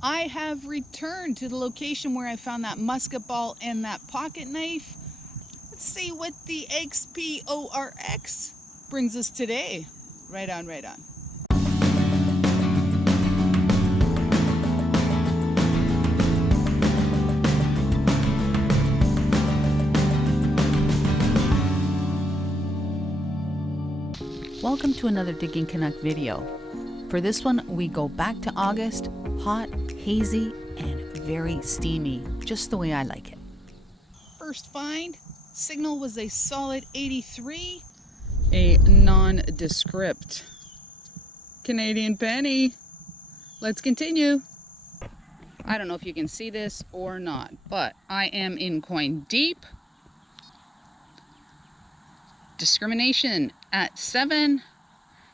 I have returned to the location where I found that musket ball and that pocket knife. Let's see what the 𝗥𝗚𝗚𝗪𝗥 brings us today. Right on, right on. Welcome to another Digging Canuck video. For this one, we go back to August, hot, hazy, and very steamy, just the way I like it. First find, signal was a solid 83. A nondescript Canadian penny. Let's continue. I don't know if you can see this or not, but I am in coin deep. Discrimination at 7.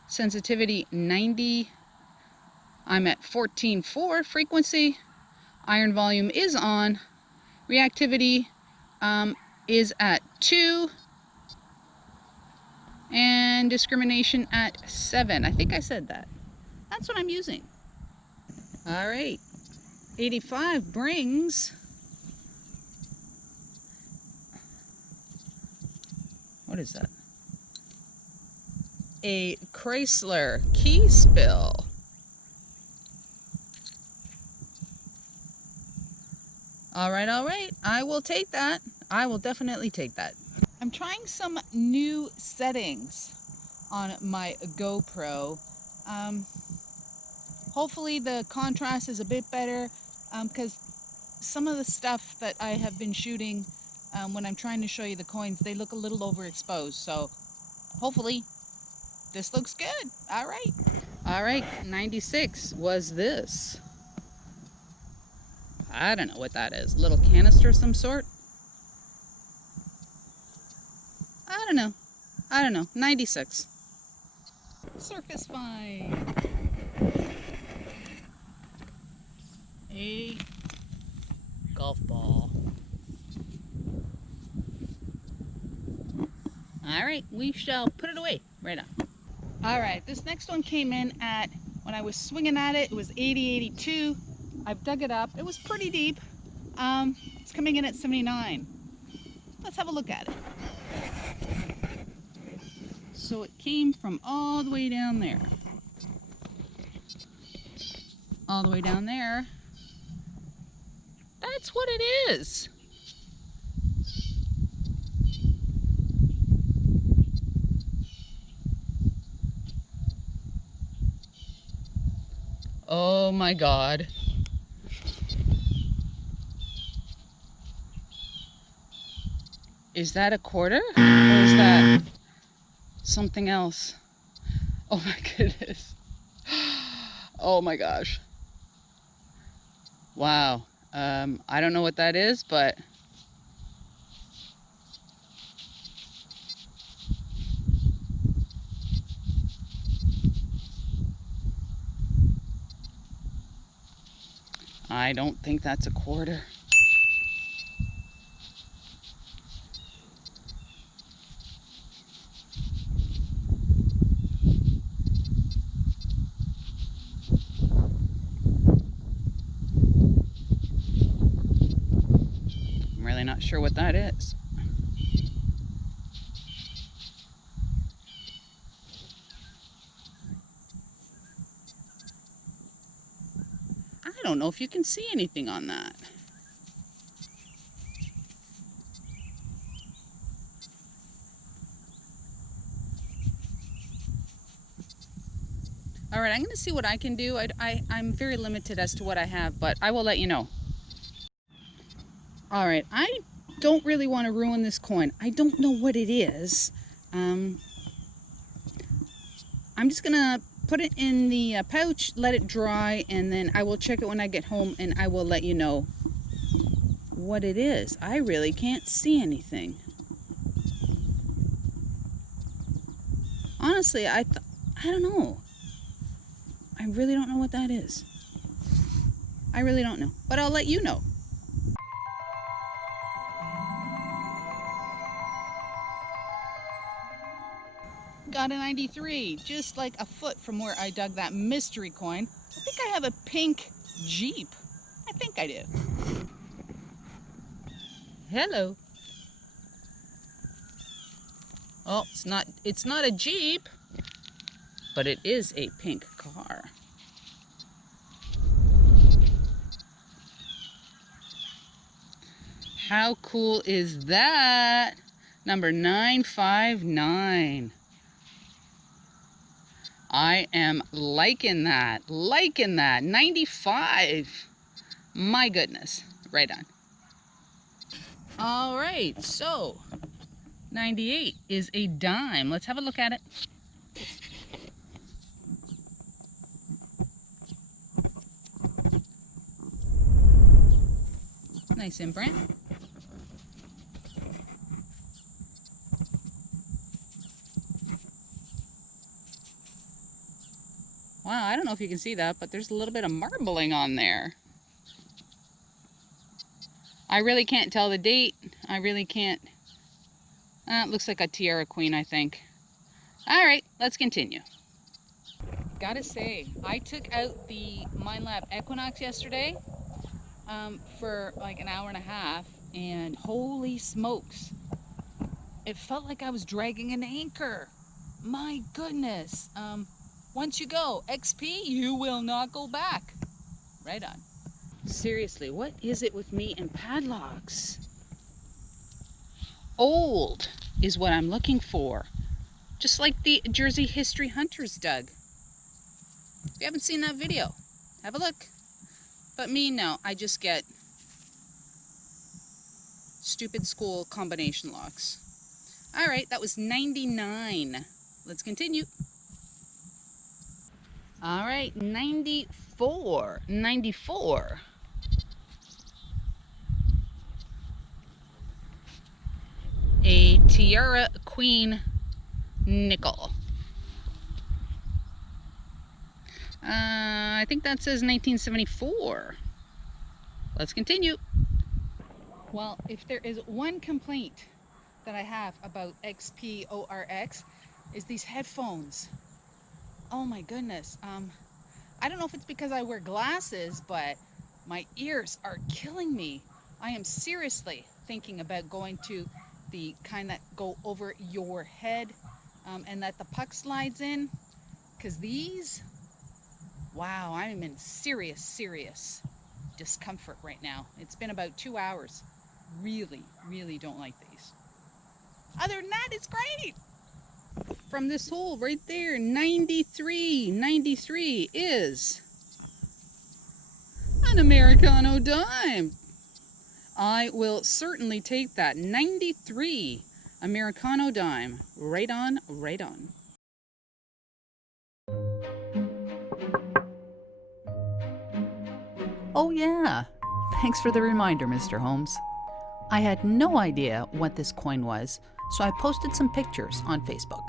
Sensitivity 90. I'm at 14.4 frequency. Iron volume is on. Reactivity is at 2. And discrimination at 7. I think I said that. That's what I'm using. All right. 85 brings. What is that? A CHRYSLER key spill. All right. I will take that. I will definitely take that. I'm trying some new settings on my GoPro. Hopefully the contrast is a bit better because some of the stuff that I have been shooting when I'm trying to show you the coins, they look a little overexposed. So hopefully this looks good. All right, 96 was this. I don't know what that is. Little canister of some sort? I don't know. 96. Surface find. A golf ball. All right, we shall put it away right on. All right, this next one came in at, when I was swinging at it, it was 80-82. I've dug it up. It was pretty deep. It's coming in at 79. Let's have a look at it. So it came from all the way down there. All the way down there. That's what it is. Oh my God. Is that a quarter? Or is that something else? Oh my goodness. Oh my gosh. Wow. I don't know what that is, but I don't think that's a quarter. I'm really not sure what that is. I don't know if you can see anything on that. All right, I'm going to see what I can do. I'm very limited as to what I have, but I will let you know. All right, I don't really want to ruin this coin. I don't know what it is. I'm just going to put it in the pouch, let it dry, and then I will check it when I get home, and I will let you know what it is. I really can't see anything. Honestly, I don't know. I really don't know what that is. I really don't know, but I'll let you know. Got a 93, just like a foot from where I dug that mystery coin. I think I have a pink Jeep. I think I do. Hello. Oh, it's not a Jeep, but it is a pink car. How cool is that? Number 959. I am liking that. 95. My goodness. Right on. All right, so 98 is a dime. Let's have a look at it. Nice imprint. Wow, I don't know if you can see that, but there's a little bit of marbling on there. I really can't tell the date. I really can't. It looks like a tiara queen, I think. All right, let's continue. Gotta say, I took out the Minelab Equinox yesterday for like an hour and a half, and holy smokes, it felt like I was dragging an anchor. My goodness. Once you go XP, you will not go back. Right on. Seriously, what is it with me and padlocks? Old is what I'm looking for. Just like the Jersey History Hunters dug. If you haven't seen that video, have a look. But me, no, I just get stupid school combination locks. All right, that was 99. Let's continue. All right, 94. 94. A Tiara Queen nickel. I think that says 1974. Let's continue. Well, if there is one complaint that I have about XPORX is these headphones. Oh my goodness. I don't know if it's because I wear glasses, but my ears are killing me. I am seriously thinking about going to the kind that go over your head and that the puck slides in, because these, wow, I'm in serious discomfort right now. It's been about 2 hours. Really don't like these. Other than that, it's great. From this hole right there, 93. 93 is an Americano dime. I will certainly take that. 93 Americano dime. Right on, right on. Oh yeah, thanks for the reminder, Mr. Holmes. I had no idea what this coin was, so I posted some pictures on Facebook.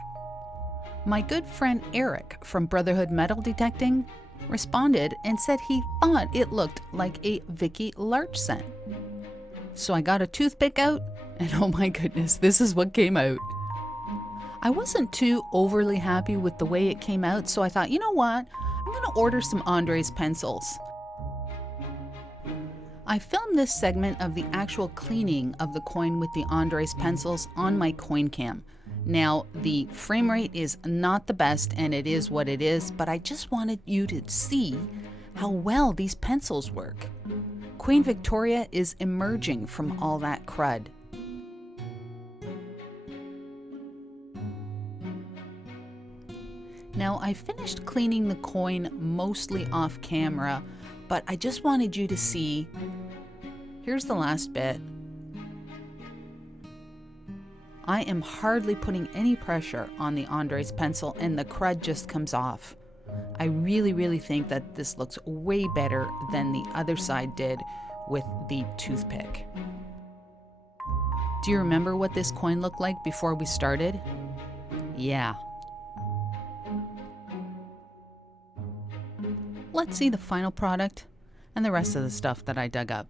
My good friend Eric from Brotherhood Metal Detecting responded and said he thought it looked like a 𝗥𝗔𝗗𝗪𝗏 cent. So I got a toothpick out, and oh my goodness, this is what came out. I wasn't too overly happy with the way it came out, so I thought, you know what, I'm gonna order some Andres pencils. I filmed this segment of the actual cleaning of the coin with the Andres pencils on my coin cam. Now, the frame rate is not the best, and it is what it is, but I just wanted you to see how well these pencils work. Queen Victoria is emerging from all that crud. Now, I finished cleaning the coin mostly off camera, but I just wanted you to see. Here's the last bit. I am hardly putting any pressure on the Andres pencil, and the crud just comes off. I really think that this looks way better than the other side did with the toothpick. Do you remember what this coin looked like before we started? Yeah. Let's see the final product and the rest of the stuff that I dug up.